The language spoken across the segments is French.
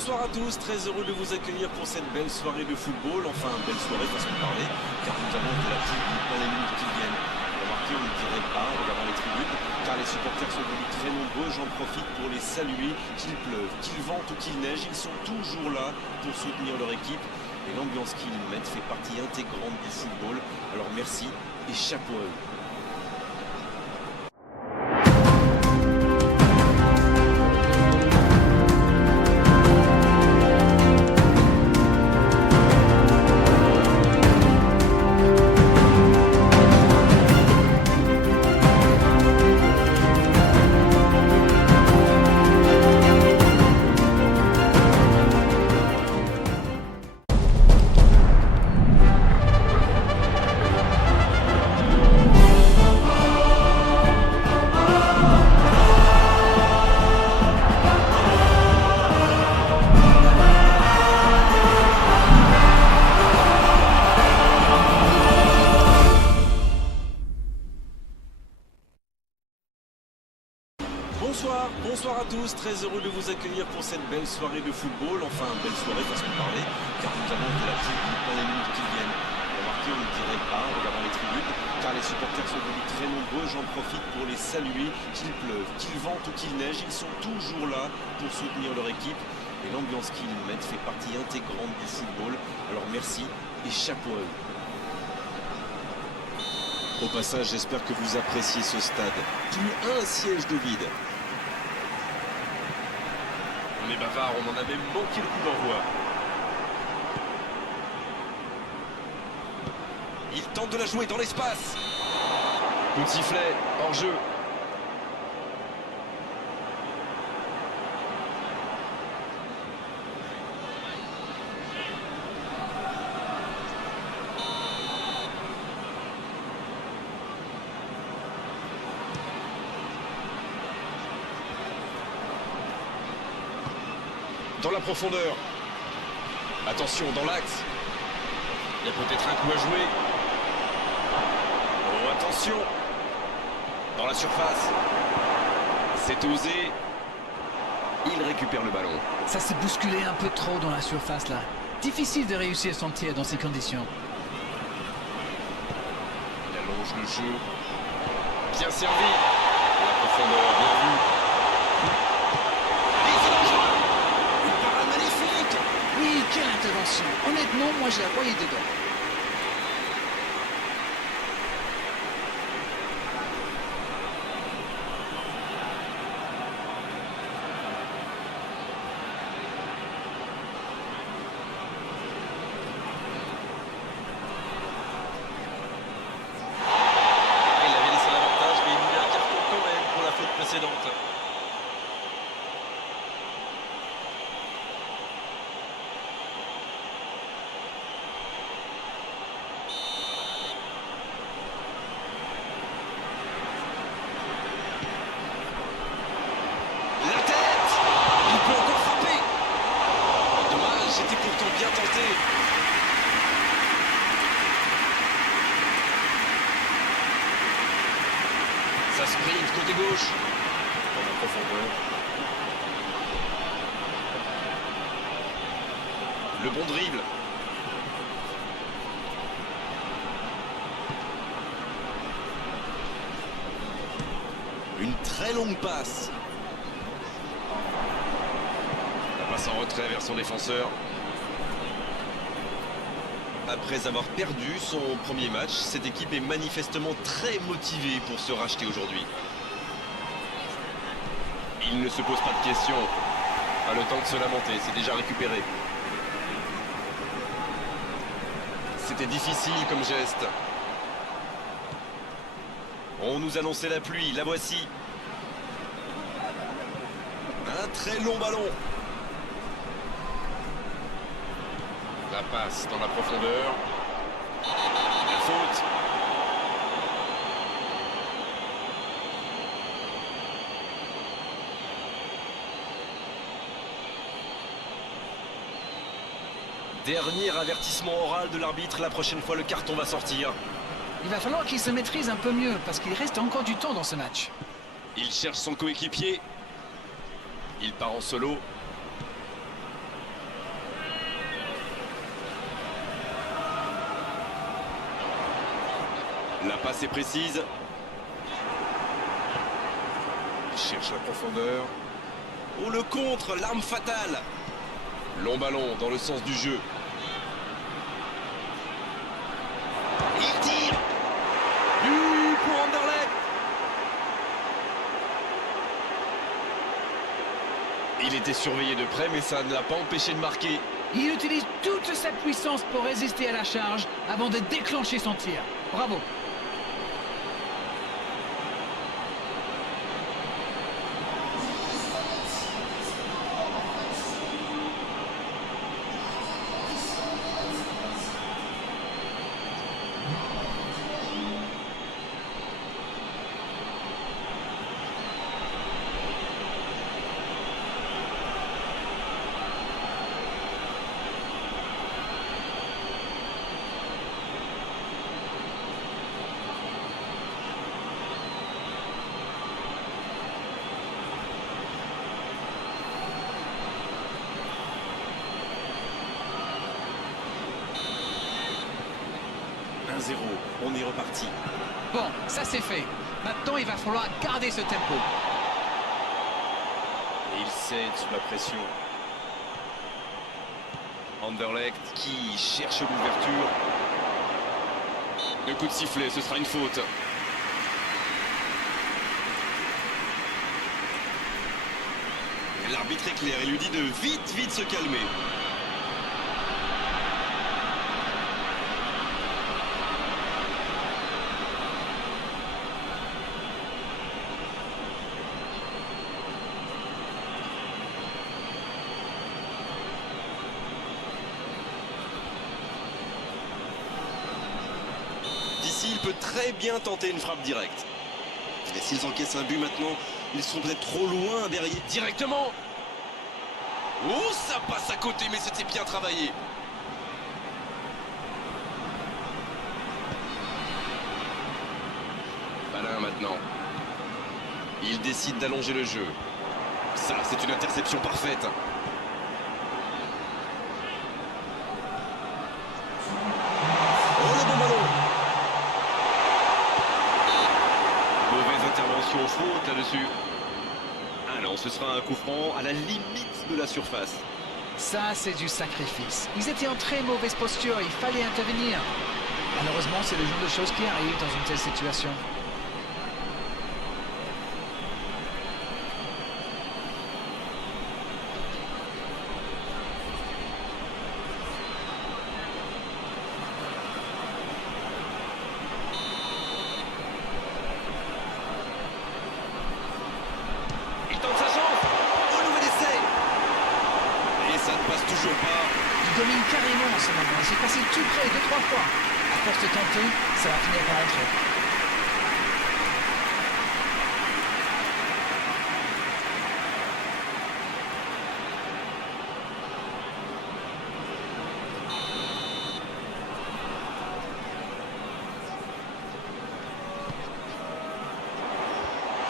Bonsoir à tous, très heureux de vous accueillir pour cette belle soirée de football. Enfin, belle soirée façon de parler, car nous avons de la pluie dans les minutes qui viennent. Remarquez, on ne dirait pas en regardant les tribunes, car les supporters sont devenus très nombreux. J'en profite pour les saluer, qu'il pleuve, qu'il vente ou qu'il neige, ils sont toujours là pour soutenir leur équipe. Et l'ambiance qu'ils mettent fait partie intégrante du football. Alors merci et chapeau à eux. Bonsoir à tous, très heureux de vous accueillir pour cette belle soirée de football. Enfin, belle soirée façon de parler, car nous avons de la pluie dans les minutes qui viennent. Remarquez, on ne dirait pas en regardant les tribunes, car les supporters sont devenus très nombreux. J'en profite pour les saluer, qu'il pleuve, qu'il vente ou qu'il neige, ils sont toujours là pour soutenir leur équipe. Et l'ambiance qu'ils mettent fait partie intégrante du football. Alors merci et chapeau à eux. Au passage, j'espère que vous appréciez ce stade. Plus un siège de vide. On est bavard, on en a même manqué le coup d'envoi. Il tente de la jouer dans l'espace. Coup de sifflet, hors jeu. Dans la profondeur. Attention, dans l'axe. Il y a peut-être un coup à jouer. Oh, attention. Dans la surface. C'est osé. Il récupère le ballon. Ça s'est bousculé un peu trop dans la surface là. Difficile de réussir son tir dans ces conditions. Il allonge le jeu. Bien servi. La profondeur, bien vu. Oui, quelle intervention. Honnêtement, moi je la voyais dedans. Il avait laissé l'avantage, mais il y a un carton quand même pour la faute précédente. C'était pourtant bien tenté. Ça sprint côté gauche. Dans la profondeur. Le bon dribble. Une très longue passe. La passe en retrait vers son défenseur. Après avoir perdu son premier match, cette équipe est manifestement très motivée pour se racheter aujourd'hui. Il ne se pose pas de questions. Pas le temps de se lamenter, c'est déjà récupéré. C'était difficile comme geste. On nous annonçait la pluie, la voici. Un très long ballon. La passe dans la profondeur. La faute. Dernier avertissement oral de l'arbitre. La prochaine fois, le carton va sortir. Il va falloir qu'il se maîtrise un peu mieux parce qu'il reste encore du temps dans ce match. Il cherche son coéquipier. Il part en solo. La passe est précise. Il cherche la profondeur. Oh, le contre, l'arme fatale. Long ballon dans le sens du jeu. Il tire. But pour Anderlecht. Il était surveillé de près, mais ça ne l'a pas empêché de marquer. Il utilise toute sa puissance pour résister à la charge avant de déclencher son tir. Bravo. On est reparti. Bon, ça c'est fait. Maintenant, il va falloir garder ce tempo. Et il cède sous la pression. Anderlecht qui cherche l'ouverture. Le coup de sifflet, ce sera une faute. L'arbitre est clair, il lui dit de vite se calmer. D'ici, il peut très bien tenter une frappe directe. Et s'ils encaissent un but maintenant, ils sont peut-être trop loin derrière. Directement. Oh, ça passe à côté, mais c'était bien travaillé. Malin maintenant. Il décide d'allonger le jeu. Ça, c'est une interception parfaite. Oh, le bon ballon. Mauvaise intervention, faute là-dessus. Ah non, ce sera un coup franc à la limite de la surface. Ça, c'est du sacrifice. Ils étaient en très mauvaise posture, il fallait intervenir. Malheureusement, c'est le genre de choses qui arrivent dans une telle situation. Il tente sa chance. Oh, nouvel essai. Et ça ne passe toujours pas. Il domine carrément en ce moment. Il s'est passé tout près 2-3 fois. À force de tenter, ça va finir par entrer.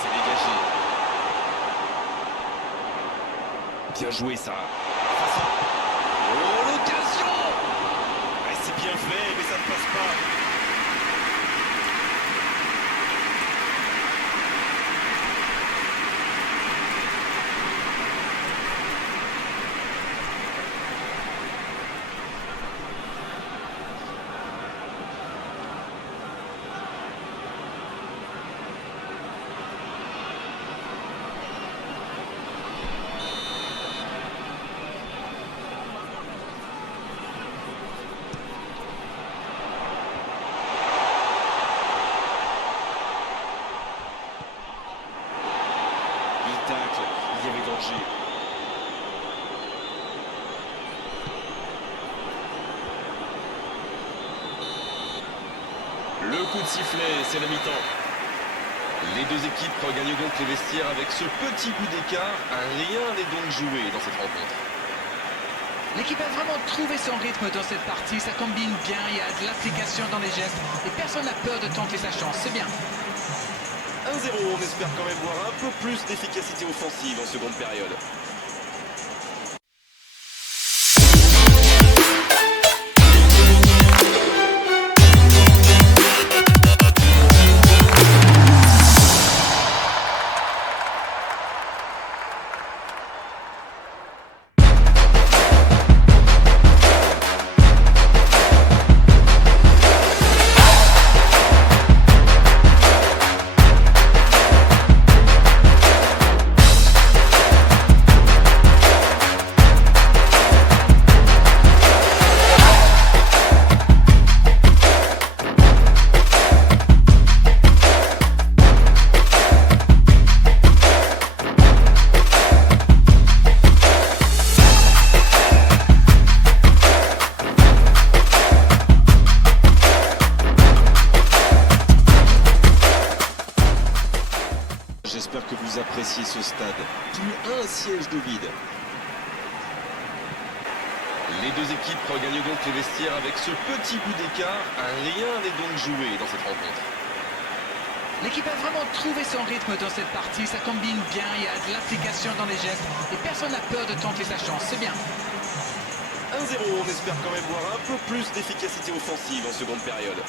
C'est dégagé. Bien joué ça. Oh, l'occasion. Ouais, c'est bien fait, mais ça ne passe pas. Tacle, il y avait danger. Le coup de sifflet, c'est la mi-temps. Les deux équipes regagnent donc les vestiaires avec ce petit bout d'écart. Rien n'est donc joué dans cette rencontre. L'équipe a vraiment trouvé son rythme dans cette partie. Ça combine bien, il y a de l'application dans les gestes. Et personne n'a peur de tenter sa chance, c'est bien. 1-0, on espère quand même voir un peu plus d'efficacité offensive en seconde période. vous appréciez ce stade. Plus un siège de vide. Les deux équipes regagnent donc les vestiaires avec ce petit bout d'écart. Rien n'est donc joué dans cette rencontre. L'équipe a vraiment trouvé son rythme dans cette partie. Ça combine bien, il y a de l'application dans les gestes. Et personne n'a peur de tenter sa chance, c'est bien. 1-0, on espère quand même voir un peu plus d'efficacité offensive en seconde période.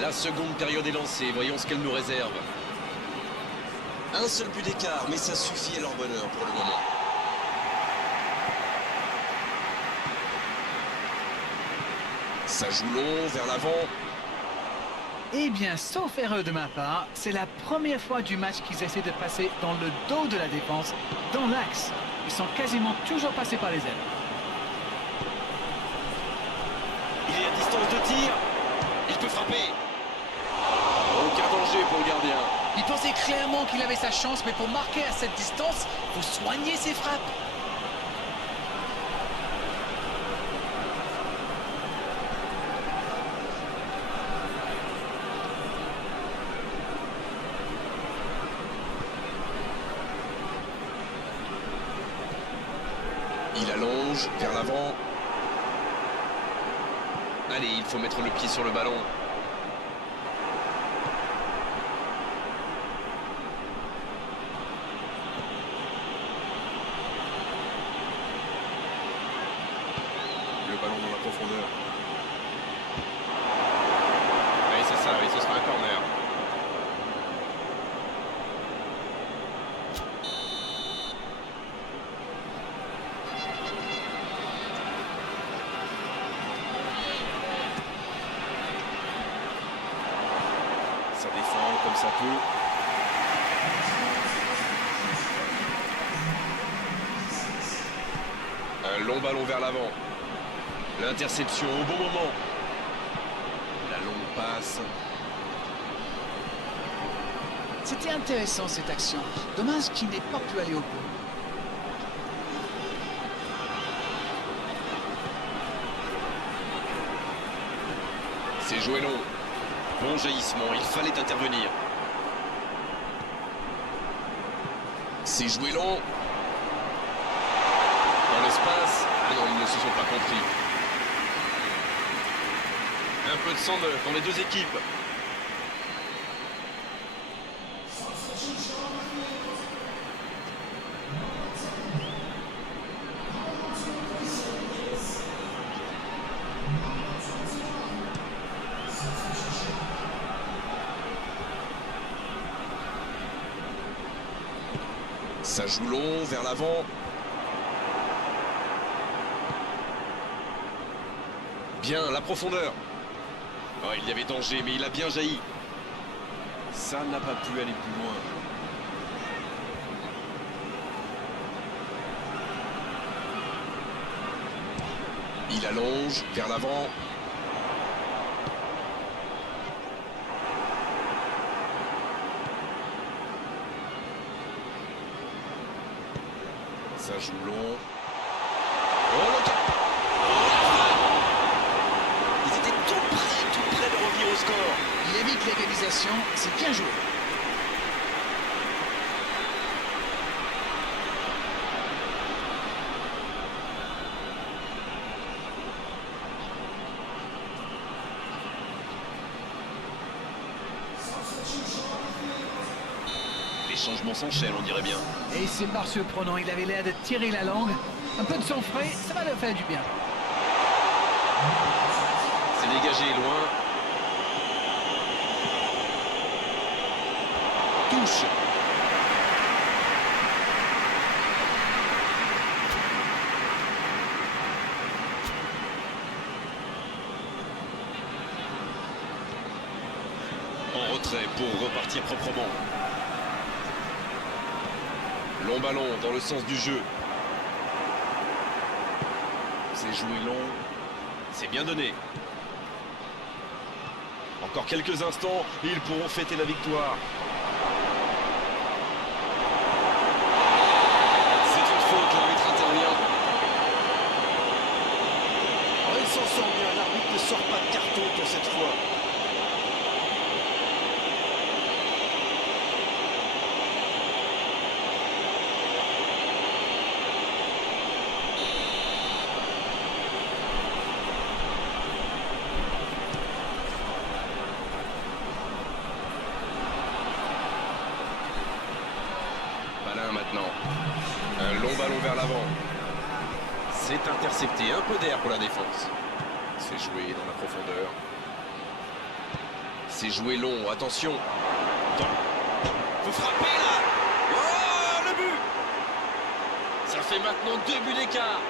La seconde période est lancée, voyons ce qu'elle nous réserve. Un seul but d'écart, mais ça suffit à leur bonheur pour le moment. Ça joue long, vers l'avant. Eh bien, sauf erreur de ma part, c'est la première fois du match qu'ils essaient de passer dans le dos de la défense, dans l'axe. Ils sont quasiment toujours passés par les ailes. Il est à distance de tir. Il peut frapper. Aucun danger pour le gardien. Il pensait clairement qu'il avait sa chance, mais pour marquer à cette distance, il faut soigner ses frappes. Il allonge vers l'avant. Allez, il faut mettre le pied sur le ballon. Le ballon dans la profondeur. Oui, c'est ça, oui, ce sera un corner. Ça défend comme ça peut. Un long ballon vers l'avant. L'interception au bon moment. La longue passe. C'était intéressant cette action. Dommage qu'il n'ait pas pu aller au bout. C'est joué long. Bon jaillissement, il fallait intervenir. C'est joué long. Dans l'espace. Ah non, ils ne se sont pas compris. Un peu de sang neuf dans les deux équipes. Ça joue long vers l'avant. Bien, la profondeur. Oh, il y avait danger, mais il a bien jailli. Ça n'a pas pu aller plus loin. Il allonge vers l'avant. Ça joue long. Oh, le cap. Ils étaient tout près de revenir au score. Il évite l'égalisation, c'est bien joué. Les changements s'enchaînent, on dirait bien. Et c'est pas surprenant, il avait l'air de tirer la langue. Un peu de sang frais, ça va leur faire du bien. C'est dégagé loin. Touche. En retrait pour repartir proprement. Long ballon dans le sens du jeu. C'est joué long. C'est bien donné. Encore quelques instants et ils pourront fêter la victoire. C'est une faute, l'arbitre intervient. Oh, il s'en sort bien, l'arbitre ne sort pas de carton pour cette fois. Maintenant, un long ballon vers l'avant. C'est intercepté, un peu d'air pour la défense. C'est joué dans la profondeur. C'est joué long, attention. Faut frapper là. Oh, le but. Ça fait maintenant 2 buts d'écart.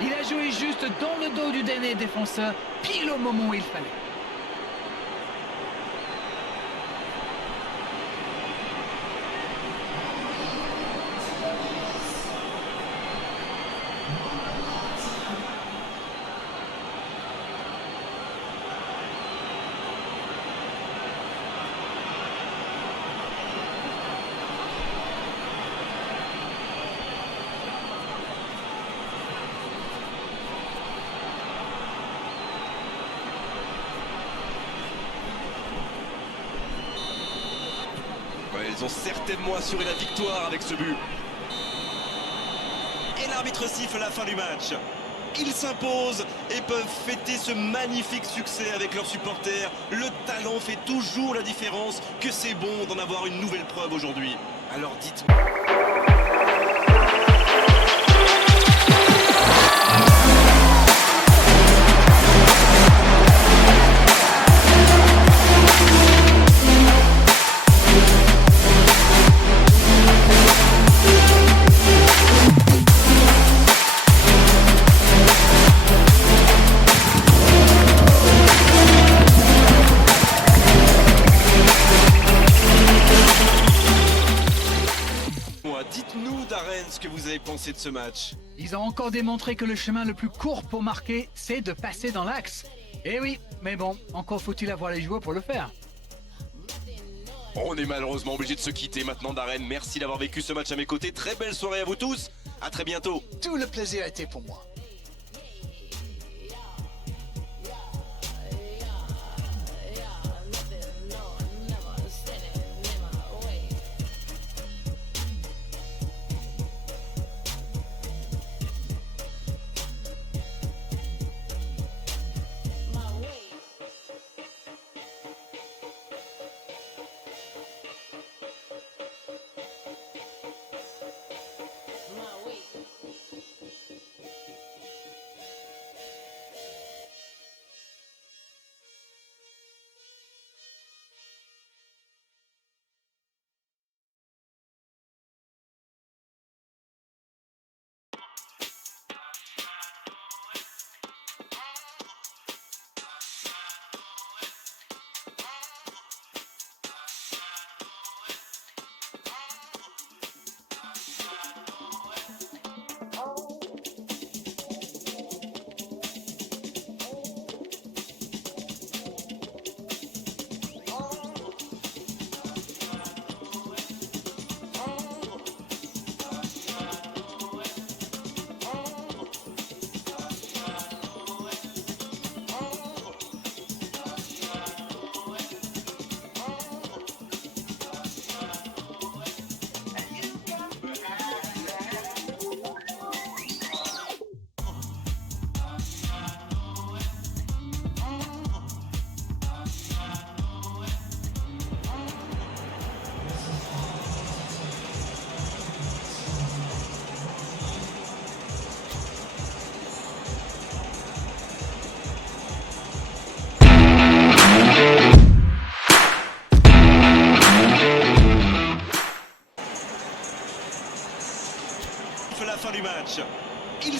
Il a joué juste dans le dos du dernier défenseur, pile au moment où il fallait. Ils ont certainement assuré la victoire avec ce but. Et l'arbitre siffle la fin du match. Ils s'imposent et peuvent fêter ce magnifique succès avec leurs supporters. Le talent fait toujours la différence, que c'est bon d'en avoir une nouvelle preuve aujourd'hui. Alors dites-moi... Dites-nous, Darren, ce que vous avez pensé de ce match. Ils ont encore démontré que le chemin le plus court pour marquer, c'est de passer dans l'axe. Eh oui, mais bon, encore faut-il avoir les joueurs pour le faire. On est malheureusement obligé de se quitter maintenant, Darren. Merci d'avoir vécu ce match à mes côtés. Très belle soirée à vous tous. À très bientôt. Tout le plaisir a été pour moi.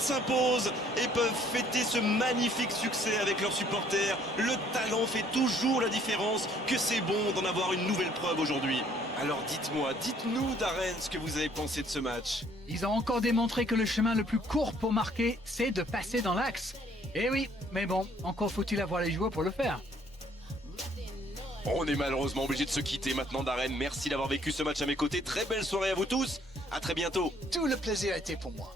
s'imposent et peuvent fêter ce magnifique succès avec leurs supporters. Le talent fait toujours la différence, que c'est bon d'en avoir une nouvelle preuve aujourd'hui. Alors dites-nous Darren ce que vous avez pensé de ce match. Ils ont encore démontré que le chemin le plus court pour marquer, c'est de passer dans l'axe. Eh oui, mais bon, encore faut-il avoir les joueurs pour le faire. On est malheureusement obligé de se quitter maintenant Darren. Merci d'avoir vécu ce match à mes côtés. Très belle soirée à vous tous. À très bientôt. Tout le plaisir a été pour moi.